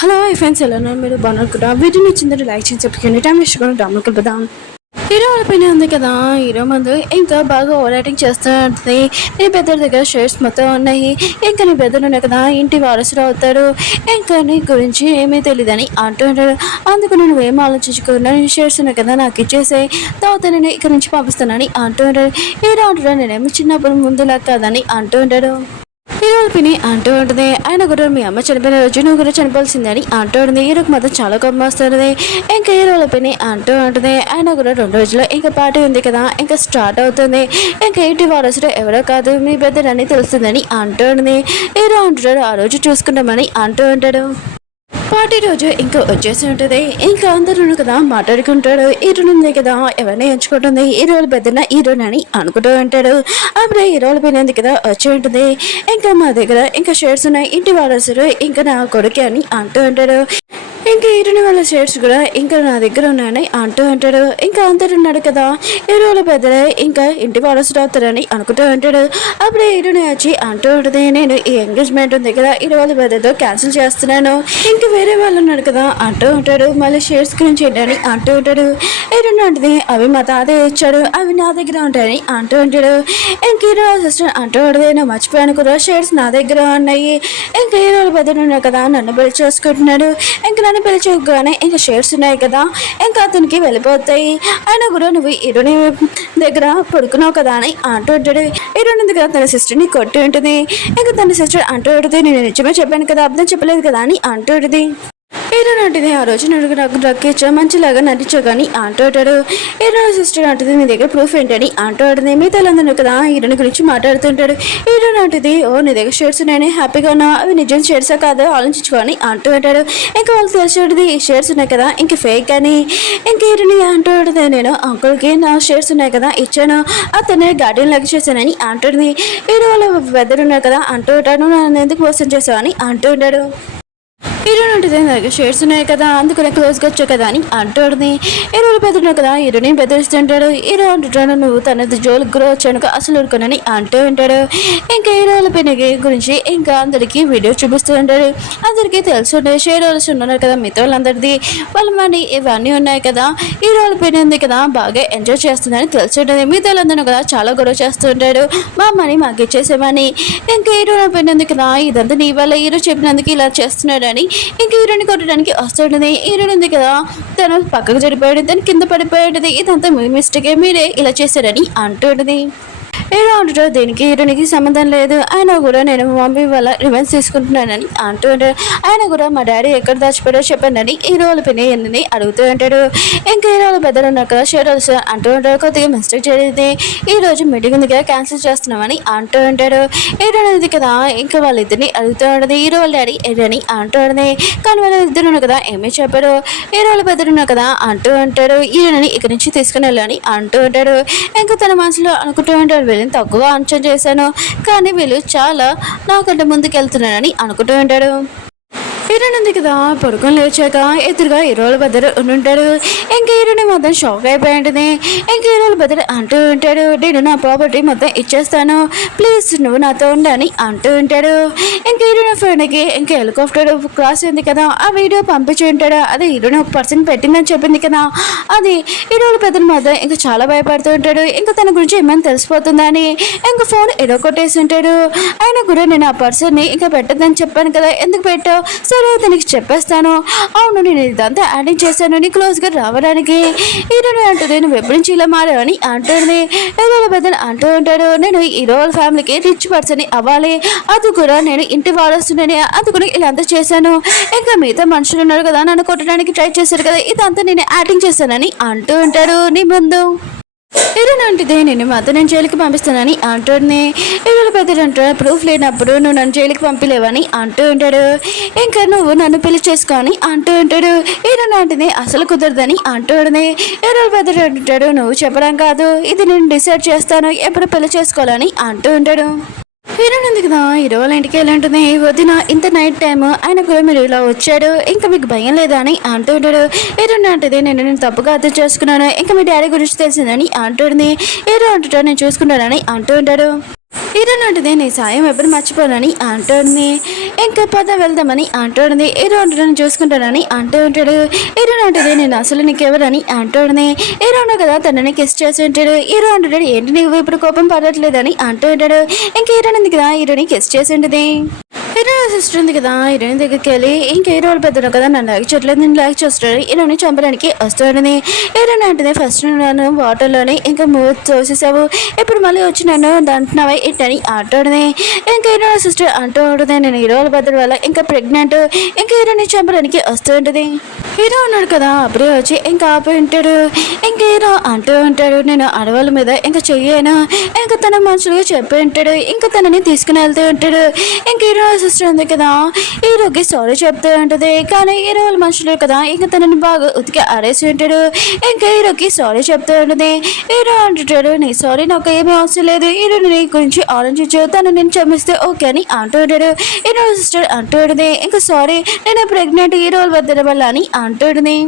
Hello friends, ఎలా ఉన్నారు? మీరు బాగున్నారు? వీడియో నచ్చిందని లైక్ చేసి చెప్పండి. టైం వేసుకొని డ్రామాకి వెళ్దాం. హీరో వాళ్ళ పైన ఉంది కదా, హీరో ముందు ఇంకా బాగా ఓవర్ యాక్టింగ్ చేస్తూ ఉంటుంది. నీ పెద్ద దగ్గర షేర్స్ మొత్తం ఉన్నాయి, ఇంకా నీ పెద్దలు ఉన్నాయి కదా, ఇంటి వారసుడు అవుతారు, ఇంకా నీ గురించి ఏమీ తెలియదని అంటూ ఉంటాడు. అందుకు నువ్వు ఏం ఆలోచించుకున్నా, నీ షేర్స్ ఉన్నాయి కదా నాకు ఇచ్చేసే, తర్వాత నేను ఇక్కడ నుంచి పంపిస్తానని అంటూ ఉంటాడు. హీరో అంటాడు, నేనేమో చిన్నప్పుడు ముందులా కాదని అంటూ ఉంటాడు. హీరోలు పిని అంటూ ఉంటుంది, ఆయన కూడా మీ అమ్మ చనిపోయిన రోజు నువ్వు కూడా చనిపోవాల్సిందని అంటూ ఉంటుంది. హీరోకి మాత్రం చాలా కోపం వస్తుంది. ఇంకా హీరోల పిని అంటూ ఉంటుంది, ఆయన కూడా 2 రోజుల్లో ఇంకా పార్టీ ఉంది కదా, ఇంకా స్టార్ట్ అవుతుంది. ఇంకా ఇంటి వారసుడు ఎవరో కాదు మీ పెద్దలని తెలుస్తుందని అంటూ ఉంటుంది. హీరో అంటాడు, ఆ రోజు చూసుకుంటామని అంటూ ఉంటాడు. పార్టీ రోజు ఇంకా వచ్చేసి ఉంటుంది. ఇంకా అందరూ కదా మాట్లాడుకుంటాడు. హీరోలు ఉంది కదా, ఎవరిని ఎంచుకుంటుంది, హీరోలు పెద్దన హీరోనని అనుకుంటూ ఉంటాడు. అప్పుడే హీరోలు పోయినది కదా వచ్చి ఉంటుంది. ఇంకా మా దగ్గర ఇంకా షేర్స్ ఉన్నాయి, ఇంటి వారసుడు ఇంకా నా కొడుకు అని అంటూ ఉంటాడు. ఇంకా హీరోని వాళ్ళ షేర్స్ కూడా ఇంకా నా దగ్గర ఉన్నాయని అంటూ ఉంటాడు. ఇంకా అందరు ఉన్నాడు కదా, హీరోల పెద్దలే ఇంకా ఇంటి వారసుడు అవుతారని అనుకుంటూ ఉంటాడు. అప్పుడే హీరోని వచ్చి అంటూ ఉంటుంది, నేను ఈ ఎంగేజ్మెంట్ ఉంది కదా హీరోల పెద్దతో క్యాన్సిల్ చేస్తున్నాను, ఇంకా వేరే వాళ్ళు ఉన్నాడు కదా అంటూ ఉంటాడు. మళ్ళీ షేర్స్ గురించి ఏంటని అంటూ ఉంటాడు. హీరోని అంటుంది, అవి మా తాతయ్య ఇచ్చాడు, అవి నా దగ్గర ఉంటాయని అంటూ ఉంటాడు. ఇంక హీరో సిస్టర్ అంటూ ఉంటుంది, నేను మర్చిపోయాను కూడా షేర్స్ నా దగ్గర ఉన్నాయి, ఇంకా హీరోల పెద్దలు ఉన్నాడు కదా నన్ను పెళ్లి చేసుకుంటున్నాడు, ఇంకా నన్ను పెళ్లి చేసుకోగానే ఇంకా షేర్స్ ఉన్నాయి కదా ఇంకా అతనికి వెళ్ళిపోతాయి, అయినా కూడా నువ్వు హీరోని దగ్గర పడుకున్నావు కదా అని అంటూ ఉంటాడు. హీరోని దగ్గర తన సిస్టర్ని కొట్టి ఉంటుంది. ఇంకా తన సిస్టర్ అంటూ ఉంటుంది, నేను నిజమే చెప్పాను కదా, అర్థం చెప్పలేదు కదా అని అంటూ ఉంటుంది. హీరో అంటుంది, ఆ రోజు నాకు డ్రగ్ ఇచ్చా మంచిలాగా నటించా కానీ అంటూ ఉంటాడు. హీరో సిస్టర్ అంటుంది, నీ దగ్గర ప్రూఫ్ ఏంటని అంటూ ఉంటుంది. మిగతా అందరూ కదా హీరోని గురించి మాట్లాడుతుంటాడు. హీరో అంటుంది, ఓ నీ దగ్గర షేర్స్ ఉన్నాయని హ్యాపీగా ఉన్నా, అవి నిజం షేర్సా కాదో ఆలోచించుకొని అంటూ ఉంటాడు. ఇంకా వాళ్ళు తెలిసి ఈ షేర్స్ ఉన్నాయి కదా ఇంక ఫేక్ అని. ఇంక హీరోని అంటూ ఉంటుంది, నేను అంకుల్కి నా షేర్స్ ఉన్నాయి కదా ఇచ్చాను, అతనే గార్డెన్ లెక్క చేశానని అంటుంది. హీరో వాళ్ళ వెదర్ ఉన్నారు కదా అంటూ ఉంటాను, నన్ను ఎందుకు మోసం చేసావని అంటూ ఉంటాడు. హీరోని ఉంటుంది, నాకు షేర్స్ ఉన్నాయి కదా అందుకనే క్లోజ్గా వచ్చావు కదా అని అంటుంది. హీరోలు బెదిరినావు కదా హీరోని బెదిరిస్తుంటాడు. హీరో అంటుంటాడు, నువ్వు తన జోలికి కూడా వచ్చాను అసలు ఊరుకోనని అంటూ ఉంటాడు. ఇంకా హీరోల పెనిగి గురించి ఇంకా అందరికీ వీడియో చూపిస్తూ ఉంటాడు. అందరికీ తెలుసుండే షేర్ హోల్స్ ఉన్నారు కదా మిగతా వాళ్ళందరిది, వాళ్ళ మనీ ఇవన్నీ ఉన్నాయి కదా, హీరోల పెని ఉంది కదా బాగా ఎంజాయ్ చేస్తుందని తెలుసుంటుంది. మిగతా వాళ్ళందరూ కదా చాలా గొడవ చేస్తుంటాడు, మా మనీ మాకు ఇచ్చేసేమని. ఇంకా హీరోల పెని ఉంది కదా, ఇదంతా నీ వల్ల హీరో చెప్పినందుకు ఇలా చేస్తున్నాడని ఇంక హీరోని కొట్టడానికి వస్తుంటుంది. హీరోని ఉంది కదా తను పక్కకు జరిపోయాడు, తను కింద పడిపోయాడు, ఇదంతా మీ మిస్టేకే, మీరే ఇలా చేశారని అంటుంటుంది. హీరో అంటాడు, దీనికి హీరోనికి సంబంధం లేదు, ఆయన కూడా నేను మమ్మీ వల్ల రివెన్స్ తీసుకుంటున్నానని అంటూ ఉంటాడు. ఆయన కూడా మా డాడీ ఎక్కడ దాచిపోయాడో చెప్పండి హీరోల పిని ఎన్ని అడుగుతూ ఉంటాడు. ఇంకా హీరోలు పెద్దలు ఉన్నారు కదా షేరోల్స్ అంటూ ఉంటాడు, కొద్దిగా మిస్టేక్ జరిగింది, ఈ రోజు మీటింగ్ ఉంది కదా క్యాన్సిల్ చేస్తున్నామని అంటూ ఉంటాడు. హీరో అనేది కదా ఇంకా వాళ్ళిద్దరిని అడుగుతూ ఉంటుంది, హీరో వాళ్ళ డాడీ ఏడని అంటూ ఉంటుంది. కానీ వాళ్ళు ఇద్దరు ఉన్నారు కదా ఏమీ చెప్పారు. హీరోలు పెద్దలు ఉన్నారు కదా అంటూ ఉంటాడు, హీరోని ఇక్కడి నుంచి తీసుకుని వెళ్ళని అంటూ ఉంటాడు. ఇంకా తన మనసులో అనుకుంటూ ఉంటాడు, వీళ్ళని తక్కువ అంచనా చేశాను, కానీ వీళ్ళు చాలా నాకంటే ముందుకెళ్తున్నారని అనుకుంటూ ఉంటాడు. హీరోని ఉంది కదా పడుకొని లేచాక ఎదురుగా హీరోల బద్దరు ఉంటాడు. ఇంకా హీరోని మొత్తం షాక్ అయిపోయి ఉంటుంది. ఇంకా హీరోల బద్దరు అంటూ ఉంటాడు, నేను నా ప్రాపర్టీ మొత్తం ఇచ్చేస్తాను, ప్లీజ్ నువ్వు నాతో ఉండని అంటూ ఉంటాడు. ఇంకా హీరోని ఫ్రెండ్కి ఇంకా హెలికాప్టర్ క్రాస్ అయింది కదా ఆ వీడియో పంపించి ఉంటాడు. అదే హీరోని ఒక పర్సన్ పెట్టిందని చెప్పింది కదా, అది హీరోల పెద్దల మాత్రం ఇంకా చాలా భయపడుతూ ఉంటాడు. ఇంకా తన గురించి ఏమైనా తెలిసిపోతుందని ఇంకా ఫోన్ ఏదో కొట్టేసి ఉంటాడు. ఆయన కూడా నేను ఆ పర్సన్ని ఇంకా పెట్టద్దని చెప్పాను కదా, ఎందుకు పెట్టావు, సరే అతనికి చెప్పేస్తాను, అవును నేను ఇదంతా యాడింగ్ చేశాను నీ క్లోజ్గా రావడానికి. హీరోని అంటుంది, నువ్వు ఎప్పటి నుంచి ఇలా మారావని అంటుంది. హీరోల పెద్దలు అంటూ ఉంటాడు, నేను హీరోల ఫ్యామిలీకి రిచ్ పర్సన్ అవ్వాలి, అది కూడా నేను ఇంటి వారసుని అందుకుని ఇలా అంతా చేశాను, ఇంకా మిగతా మనుషులు ఉన్నారు కదా నన్ను కొట్టడానికి ట్రై చేశారు కదా ఇదంతా నేను యాక్టింగ్ చేశానని అంటూ ఉంటాడు నీ ముందు. హీరోని అంటుంది, నేను మాత్రం నేను జైలుకి పంపిస్తానని అంటుంది. హీరోలు పెద్దలు అంటాడు, ప్రూఫ్ లేనప్పుడు నువ్వు నన్ను జైలుకి పంపిలేవని అంటూ ఉంటాడు. ఇంకా నువ్వు నన్ను పెళ్లి చేసుకొని అంటూ ఉంటాడు. హీరోని అంటుంది, అసలు కుదరదని అంటూ ఉంటుంది. హీరోలు పెద్దలు అంటాడు, నువ్వు చెప్పడం కాదు ఇది నేను డిసైడ్ చేస్తాను ఎప్పుడు పెళ్లి చేసుకోవాలని అంటూ ఉంటాడు. హీరోయిన్ ఉంది కదా హీరో వాళ్ళ ఇంటికి వెళ్ళి ఉంటుంది, వదిన ఇంత నైట్ టైమ్ ఆయన కూడా మీరు ఇలా వచ్చాడు ఇంకా మీకు భయం లేదా అని అంటూ ఉంటాడు. హీరోయిన్ అంటుంది, నేను తప్పుగా అర్థం చేసుకున్నాను, ఇంకా మీ డాడీ గురించి తెలిసిందని అంటుంది. హీరో అంటుంటాడు, నేను చూసుకుంటానని అంటూ ఉంటాడు. హీరో అంటుంది నీ సాయం ఎప్పుడు మర్చిపోనని అంటుంది. ఇంకా పద వెళ్దామని అంటుంది. హీరో అంటున్నాను చూసుకుంటానని అంటూ ఉంటాడు. హీరో అంటుంది నేను అసలు నీకెవరని అంటుంది. హీరో అన్నా కదా తనని కిస్ చేసి ఉంటాడు. హీరో అంటాడు ఏంటి నీవు ఇప్పుడు కోపం పడట్లేదని అంటూ ఉంటాడు. ఇంకా హీరో ఉంది కదా హీరోని కిస్ చేసి ఉంటుంది. హీరో సిస్టర్ ఉంది కదా హీరోయిన్ దగ్గరికి వెళ్ళి ఇంకా హీరో వాళ్ళు పెద్దలు కదా నన్ను లైక్ చేయట్లేదు నేను లైక్ చేస్తాడు హీరోని చంపడానికి వస్తాడని. హీరోని అంటుంది ఫస్ట్ నన్ను వాటర్లోని ఇంకా మూవ్ తోసేసావు ఇప్పుడు మళ్ళీ వచ్చి నన్ను అంటున్నావా ఏంటని అంటాడుని. ఇంకా హీరో సిస్టర్ అంటూ ఉంటుంది నేను హీరో వాళ్ళ పెద్దల వల్ల ఇంకా ప్రెగ్నెంట్ ఇంకా హీరోని చంపడానికి వస్తూ ఉంటుంది. హీరో ఉన్నాడు కదా అప్పుడే వచ్చి ఇంకా ఆపి ఉంటాడు. ఇంకా హీరో అంటూ ఉంటాడు నేను ఆడవాళ్ళ మీద ఇంకా చెయ్యాను ఇంకా తన మనుషులుగా చెప్పి ఉంటాడు. ఇంకా తనని తీసుకుని వెళ్తూ ఉంటాడు. ఇంకా హీరో సిస్టర్ ఉంది కదా హీరోకి సారీ చెప్తూ ఉంటుంది. కానీ హీరో వాళ్ళ మనుషులు కదా ఇంకా తనని బాగా ఉతికి ఆడేసి ఉంటాడు. ఇంకా హీరోకి సారీ చెప్తూ ఉంటుంది. హీరో అంటుంటాడు నీ సారీ నాకు ఏమీ అవసరం లేదు హీరో నీ గురించి ఆలోచించు తను నేను క్షమిస్తే ఓకే అని అంటూ ఉంటాడు. హీరో సిస్టర్ అంటూ ఉంటుంది ఇంకా సారీ నేను ప్రెగ్నెంట్ హీరో వద్దడం వల్ల అని అంటుంది.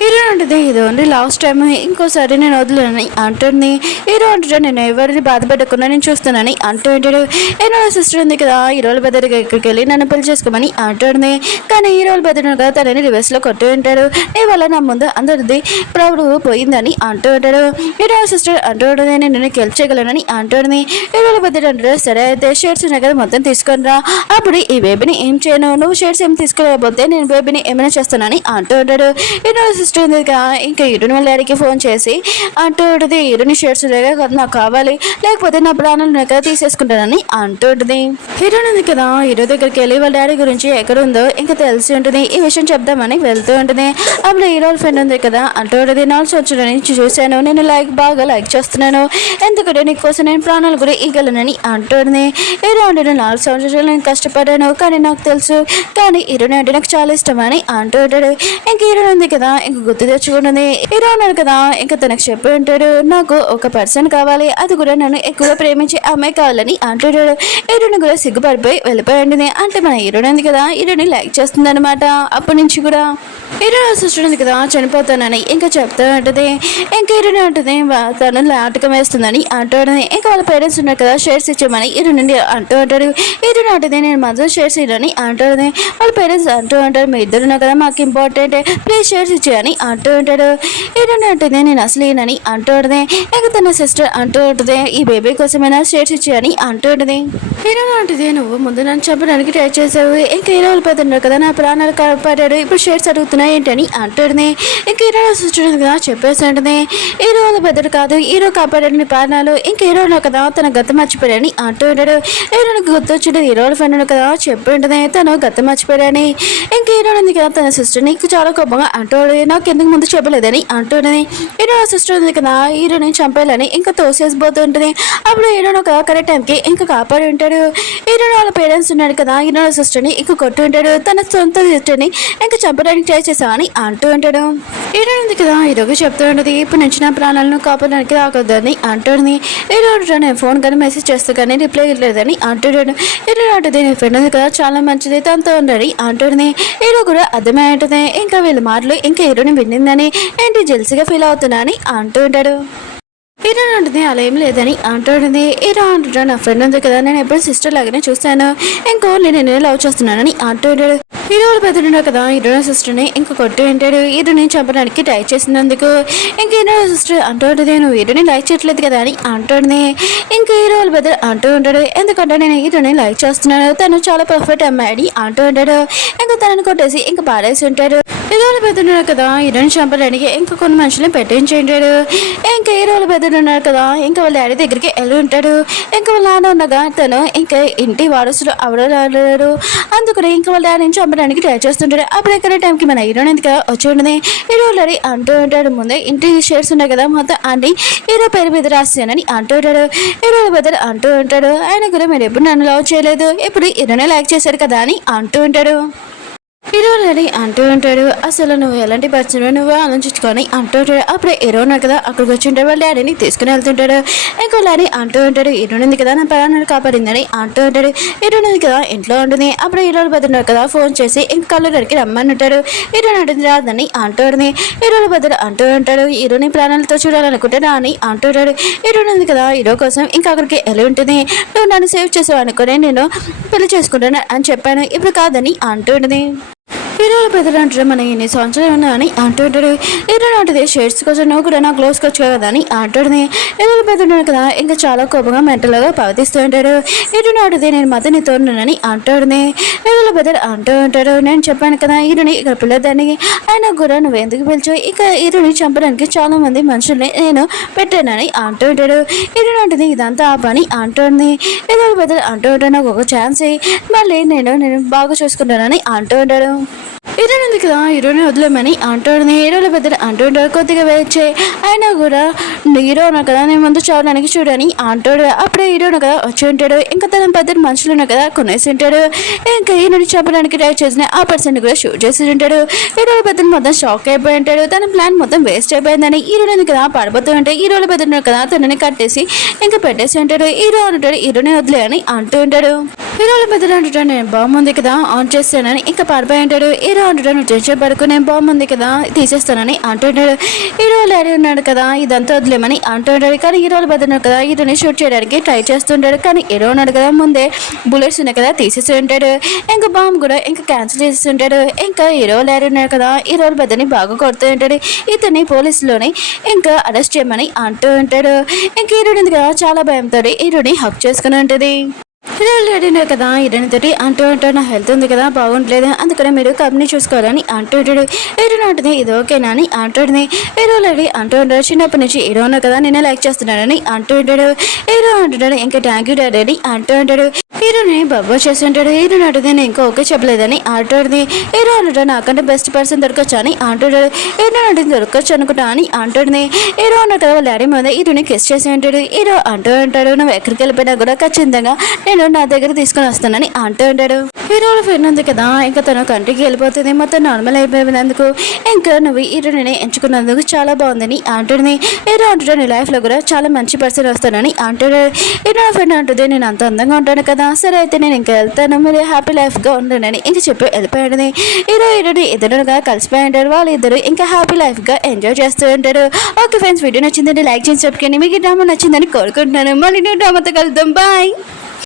హీరో అంటుంది ఇది ఓన్లీ లాస్ట్ టైం ఇంకోసారి నేను వదిలేనని అంటుంది. హీరో అంటాడు నేను ఎవరిని బాధ పెట్టకుండా నేను చూస్తానని అంటూ ఉంటాడు. హీరో సిస్టర్ ఉంది కదా హీరోల బెదరికి ఎక్కడికి వెళ్ళి నన్ను పెళ్లి చేసుకోమని అంటుంది. కానీ హీరోల బెదరు కదా తనని రివర్స్లో కొట్టు ఉంటాడు. నీ వల్ల నా ముందు అందరిది ప్రౌడ్ పోయిందని అంటూ ఉంటాడు. హీరో సిస్టర్ అంటూ ఉంటుంది నేను నిన్ను హెల్ప్ చేయగలనని అంటుంది. హీరోల బెదరు అంటాడు సరే అయితే షేర్స్ ఉన్నాయి కదా మొత్తం తీసుకొని రా అప్పుడు ఈ బేబీని ఏం చేయను నువ్వు షేర్స్ ఏం తీసుకోలేకపోతే నేను బేబీని ఏమైనా చేస్తానని అంటూ ఉంటాడు. హీరో సిస్టర్ ఉంది ఇంకా హీరోని వాళ్ళ డాడీకి ఫోన్ చేసి అంటూ ఉంటుంది హీరోని షేర్స్ నాకు కావాలి లేకపోతే నా ప్రాణాలు కదా తీసేసుకుంటానని అంటూ ఉంటుంది. హీరోని ఉంది కదా హీరో దగ్గరికి వెళ్ళి వాళ్ళ డాడీ గురించి ఎక్కడ ఉందో ఇంకా తెలిసి ఉంటుంది. ఈ విషయం చెప్దామని వెళ్తూ ఉంటుంది. అప్పుడు హీరో ఫ్రెండ్ ఉంది కదా అంటూ ఉంటుంది నాలుగు సంవత్సరాల నుంచి చూశాను నేను బాగా లైక్ చేస్తున్నాను ఎందుకంటే నీకోసం నేను ప్రాణాలు కూడా ఇవ్వగలనని అంటుంది. హీరో అంటే 4 సంవత్సరాలు నేను కష్టపడ్డాను కానీ నాకు తెలుసు కానీ హీరోని అంటే నాకు చాలా ఇష్టం అని అంటూ ఉంటాడు. ఇంక హీరో ఉంది కదా ఇంక గుర్తు తెచ్చుకుంటుంది. హీరో అన్నాడు కదా ఇంకా తనకు చెప్పి ఉంటాడు నాకు ఒక పర్సన్ కావాలి అది కూడా నన్ను ఎక్కువగా ప్రేమించే అమ్మాయి కావాలని అంటున్నాడు. హీరోని కూడా సిగ్గుపడిపోయి వెళ్ళిపోయింది. అంటే మన హీరోని ఉంది కదా హీరోని లైక్ చేస్తుంది అనమాట. అప్పటి నుంచి కూడా హీరో సిస్టర్ ఉంది కదా చనిపోతానని ఇంకా చెప్తూ ఉంటుంది. ఇంకా హీరోని ఉంటుంది తను నాటకం వేస్తుందని అంటుంది. ఇంకా వాళ్ళ పేరెంట్స్ ఉన్నారు కదా షేర్స్ ఇచ్చామని హీరో నుండి అంటూ ఉంటాడు. హీరోని అంటుంది నేను మాత్రం షేర్స్ ఇవ్వని అంటుంది. వాళ్ళ పేరెంట్స్ అంటూ ఉంటారు మీ ఇద్దరు ఉన్నారు కదా మాకు ఇంపార్టెంట్ ప్లీజ్ షేర్స్ ఇచ్చేయని అంటూ ఉంటాడు. హీరోని అంటుంది నేను అసలు ఈయనని అంటూ ఉంటుంది. ఇంకా తన సిస్టర్ అంటూ ఉంటుంది ఈ బేబీ కోసమైనా షేర్స్ ఇచ్చేయని అంటూ ఉంటుంది. హీరోని అంటుంది నువ్వు ముందు నన్ను చంపడానికి ట్రై చేసావు ఇంకా హీరో వాళ్ళు పెద్దన్నారు కదా నా ప్రాణాలు కాపాడాడు ఇప్పుడు షేర్స్ అడుగుతున్నాయి ఏంటని అంటుంది. ఇంకా హీరో సిస్టర్ కదా చెప్పేసి ఉంటుంది హీరో వాళ్ళ పెద్దడు కాదు హీరో కాపాడని ప్రాణాలు ఇంకా హీరోలో కదా తన గత మర్చిపోయాడని అంటూ ఉంటాడు. హీరోనికి గుర్తొచ్చింది హీరో వాళ్ళ ఫ్రెండ్ కదా చెప్పి ఉంటుంది తను గత మర్చిపోయాడని. ఇంకా హీరో ఉంది కదా తన సిస్టర్ నీకు చాలా కోపంగా అంటాడు నాకు ఎందుకు ముందు చెప్పలేదని అంటున్నది. హీరో సిస్టర్ ఉంది కదా హీరోని చంపేయాలని ఇంకా తోసేసిపోతుంటుంది. అప్పుడు హీరోను కదా కరెక్ట్ టైంకి ఇంకా కాపాడి ఉంటాడు. హీరో వాళ్ళ పేరెంట్స్ ఉన్నాడు కదా హీరో సిస్టర్ని ఇంకా కొట్టు ఉంటాడు. తన సొంత సిస్టర్ని ఇంకా చంపడానికి ట్రై చేసామని అంటూ ఉంటాడు. హీరో ఉంది కదా హీరోకి చెప్తూ ఉంటుంది ఇప్పుడు నుంచి నా ప్రాణాలను కాపాడడానికి రాకూడదని అంటుంది. హీరో నేను ఫోన్ కానీ మెసేజ్ చేస్తే కానీ రిప్లై ఇవ్వలేదని అంటున్నాడు. హీరో అంటుంది నీ ఫ్రెండ్ ఉంది కదా చాలా మంచిది తనతో ఉండని అంటుంది. హీరో కూడా అర్థమై ఉంటుంది ఇంకా వీళ్ళ మాటలు ఇంకా హీరోని విన్నిందని ఏంటి జెల్సీగా ఫీల్ అవుతున్నా అని అంటూ ఉంటాడు. హీరో అంటుంది అలా ఏం లేదని అంటుంది. హీరో అంటుంటాడు నా ఫ్రెండ్ ఉంది కదా నేను ఎప్పుడు సిస్టర్ లాగానే చూస్తాను ఇంకో నేను లవ్ చేస్తున్నానని అంటుంటాడు. హీరో పెద్దడు కదా హీరో సిస్టర్ని ఇంకా కొట్టు ఉంటాడు. హీరోని చంపడానికి ట్రై చేసినందుకు ఇంకా హీరో సిస్టర్ అంటూ ఉంటుంది నువ్వు హీరోని లైక్ చేయట్లేదు కదా అని అంటుంది. ఇంకా హీరో పెద్దడు అంటూ ఉంటాడు ఎందుకంటే నేను హీరోని లైక్ చేస్తున్నాను తను చాలా పర్ఫెక్ట్ అమ్మాయి అంటూ ఉంటాడు. ఇంకా తనని కొట్టేసి ఇంకా పారేసి ఉంటాడు. హీరో పెద్దడు కదా హీరోని చంపడానికి ఇంకా కొన్ని మనుషులను పెట్టించి ఉంటాడు. ఇంకా హీరో పెద్దడు ఉన్నారు కదా ఇంకా వాళ్ళ డాడీ దగ్గరికి వెళ్ళి ఉంటాడు. ఇంకా వాళ్ళ నాన్న ఉండగా తను ఇంకా ఇంటి వారసులు అవడలేరు అందుకని ఇంకా వాళ్ళ డాడీని చంపడానికి ట్రై చేస్తుంటాడు. అప్పుడు ఎక్కడ టైంకి మన హీరోని ఎందుకు వచ్చి ఉండదు. హీరో డాడీ అంటూ ఉంటాడు ముందే ఇంటి షేర్స్ ఉన్నాయి కదా మొత్తం అన్ని హీరో పేరు మీద రాస్తానని అంటూ ఉంటాడు. హీరో బెదర్ అంటూ ఉంటాడు ఆయన కూడా మీరు ఎప్పుడు నన్ను లవ్ చేయలేదు ఎప్పుడు హీరోనే లైక్ చేశారు కదా అని అంటూ ఉంటాడు. హీరోలని అంటూ ఉంటాడు. అసలు నువ్వు ఎలాంటి పర్సన్ నువ్వు ఆలోచించుకొని అంటూ ఉంటాడు. అప్పుడే హీరో ఉన్నాడు కదా అక్కడికి వచ్చి ఉంటాడు. వాళ్ళ డాడీని తీసుకుని వెళ్తుంటాడు. ఇంకో డాడీ అంటూ ఉంటాడు హీరోనింది కదా నా ప్రాణాన్ని కాపాడిందని అంటూ ఉంటాడు. హీరోనింది కదా ఇంట్లో ఉంటుంది. అప్పుడు హీరోలు బదులు కదా ఫోన్ చేసి ఇంక కళ్ళకి రమ్మని ఉంటాడు. హీరోని అంటుంది రాదని అంటూ ఉంటుంది. హీరోల బదులు అంటూ ఉంటాడు హీరోని ప్రాణాలతో చూడాలనుకుంటాడు అని అంటూ ఉంటాడు. హీరోనింది కదా హీరో కోసం ఇంకా అక్కడికి వెళ్ళి ఉంటుంది. నువ్వు నన్ను సేవ్ చేసావు అనుకుని నేను పెళ్లి చేసుకుంటాను అని చెప్పాను, ఇప్పుడు కాదని అంటూ ఉంటుంది. హీరోల పెద్దలు అంటారు మన ఎన్ని సంవత్సరాలు ఉన్నా అని అంటుంటాడు. హీరో అంటుంది షేడ్స్ కోసం నువ్వు కూడా నా క్లోజ్కి వచ్చావు కదా అని అంటుంది. హీరోల పెద్దలు కదా ఇంకా చాలా కోపంగా మెంటల్గా ప్రవర్తిస్తూ ఉంటాడు. హీరోని అంటుంది నేను మధ్య నీతో ఉన్నానని అంటుంది. హీరోల పెద్దలు అంటూ ఉంటాడు నేను చెప్పాను కదా హీరోని ఇక్కడ పిల్లదాన్ని ఆయన కూడా నువ్వు ఎందుకు పిలిచావు, ఇక హీరోని చంపడానికి చాలా మంది మనుషుల్ని నేను పెట్టానని అంటూ ఉంటాడు. హీరోని అంటుంది ఇదంతా ఆ పని అంటుంది. హీరోల పెద్దలు అంటూ ఉంటాడు నాకు ఒక ఛాన్స్ మళ్ళీ నేను బాగా చూసుకుంటానని అంటూ ఉంటాడు. హీరోని ఉంది కదా హీరోని వదిలేమని అంటాడు. హీరోల పెద్దలు అంటూ ఉంటాడు కొద్దిగా వెయిట్ చేయి అయినా కూడా హీరో ఉన్నా కదా నేను ముందు చావడానికి చూడని అంటాడు. అప్పుడే హీరోను కదా వచ్చి ఉంటాడు. ఇంకా తన పెద్ద మనుషులు ఉన్నా కదా కొనేసి ఉంటాడు. ఇంకా హీరోని చంపడానికి ట్రై చేసిన ఆ పర్సన్ కూడా షూట్ చేసి ఉంటాడు. హీరోల పెద్దలు మొత్తం షాక్ అయిపోయి ఉంటాడు. తన ప్లాన్ మొత్తం వేస్ట్ అయిపోయిందని హీరోని కదా పడిపోతూ ఉంటే హీరోల పెద్దలు కదా తనని కట్టేసి ఇంకా పెట్టేసి ఉంటాడు. హీరో అంటాడు హీరోని వదిలే అని అంటూ ఉంటాడు. హీరోల పెద్దలు అంటాడు నేను బాగుంది కదా ఆన్ చేస్తానని ఇంకా పడిపోయి ఉంటాడు. హీరో అంటాడు నువ్వు టెన్షన్ పడుకు నేను బాగుంది కదా తీసేస్తానని అంటుంటాడు. హీరో డాడీ ఉన్నాడు కదా ఇదంతా వదిలేమని అంటుంటాడు. కానీ హీరోలు బదులున్నాడు కదా హీరోని షూట్ చేయడానికి ట్రై చేస్తుంటాడు. కానీ హీరో ఉన్నాడు కదా ముందే బుల్లెట్స్ ఉన్నాయి కదా తీసేసి ఉంటాడు. ఇంకా బాంబు కూడా ఇంకా క్యాన్సిల్ చేసి ఉంటాడు. ఇంకా హీరో డాడీ ఉన్నాడు కదా హీరోల బద్దని బాగా కొడుతూ ఉంటాడు. ఇతన్ని పోలీసులోని ఇంకా అరెస్ట్ చేయమని అంటూ ఉంటాడు. ఇంకా హీరోని కదా చాలా భయంతో హీరోని హక్ చేసుకుని ఉంటుంది. హీరోలు అడిగినారు కదా హీరోని తోటి అంటూ ఉంటాడు నా హెల్త్ ఉంది కదా బాగుంటలేదు అందుకనే మీరు కంపెనీ చూసుకోవాలని అంటూ ఉంటాడు. హీరోని అంటుంది ఇది ఓకేనా అని అంటుంది. హీరోలు అడిగి అంటూ ఉంటాడు చిన్నప్పటి నుంచి హీరో ఉన్నా కదా నేనే లైక్ చేస్తున్నాడని అంటూ ఉంటాడు. హీరో అంటున్నాడు ఇంకా థ్యాంక్ యూ డాడీ అని అంటూ ఉంటాడు. హీరోని బబ్బో చేస్తుంటాడు. హీరోని అడిగితే నేను ఇంకా ఓకే చెప్పలేదని అంటుంది. హీరో అంటాడు నాకంటే బెస్ట్ పర్సన్ దొరకచ్చు అని అంటున్నాడు. హీరో అంటే దొరకచ్చు అనుకుంటా అని అంటుంది. హీరో అన్నట్టు వాళ్ళ డాడీ మీద హీరోని కిస్ చేసి ఉంటాడు. హీరో అంటూ ఉంటాడు నువ్వు ఎక్కడికి వెళ్ళిపోయినా కూడా ఖచ్చితంగా నేను నా దగ్గర తీసుకుని వస్తానని అంటూ ఉంటాడు. హీరోల ఫ్రెండ్ ఉంది కదా ఇంకా తన కంట్రీకి వెళ్ళిపోతుంది మొత్తం నార్మల్ అయిపోయినందుకు ఇంకా నువ్వు హీరోని ఎంచుకున్నందుకు చాలా బాగుందని అంటుంది. హీరో అంటాడు నీ లైఫ్లో కూడా చాలా మంచి పర్సన్ వస్తానని అంటాడు. హీరో ఫ్రెండ్ అంటుంది నేను అంత అందంగా ఉంటాను కదా సరే అయితే నేను ఇంకా వెళ్తాను మీరు హ్యాపీ లైఫ్గా ఉండండి ఇంక చెప్పి వెళ్ళిపోయాడు. హీరోని ఇద్దరుగా కలిసిపోయి ఉంటారు. వాళ్ళిద్దరు ఇంకా హ్యాపీ లైఫ్గా ఎంజాయ్ చేస్తూ ఉంటారు. ఓకే ఫ్రెండ్స్ వీడియో నచ్చిందంటే లైక్ చేసి చెప్పుకోండి. మీకు డ్రామా నచ్చిందని కోరుకుంటున్నాను. మళ్ళీ నేను డ్రామాతో కలుద్దాం. బాయ్.